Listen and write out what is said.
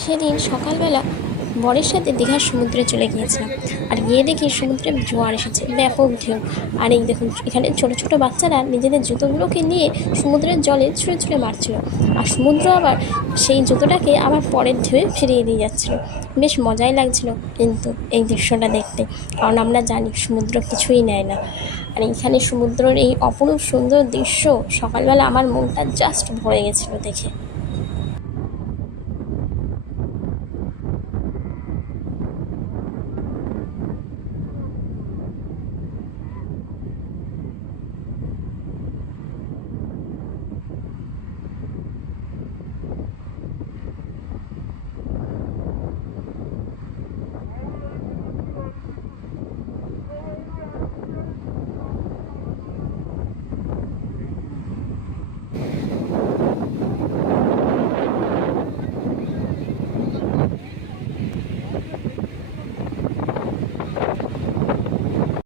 সেদিন সকালবেলা বরের সাথে দীঘার সমুদ্রে চলে গিয়েছিলাম। আর গিয়ে দেখি সমুদ্রে জোয়ার এসেছে, ব্যাপক ঢেউ। আর এই দেখুন এখানে ছোট ছোট বাচ্চারা নিজেদের জুতোগুলোকে নিয়ে সমুদ্রের জলে ছুঁড়ে ছুঁড়ে মারছিল। আর সমুদ্র আবার সেই জুতোটাকে আবার পরের ঢেউয়ে ফিরিয়ে দিয়ে যাচ্ছিল। বেশ মজাই লাগছিল কিন্তু এই দৃশ্যটা দেখতে, কারণ আমরা জানি সমুদ্র কিছুই নেয় না। আর এইখানে সমুদ্রের এই অপরূপ সুন্দর দৃশ্য সকালবেলা আমার মনটা জাস্ট ভরে গেছিলো দেখে।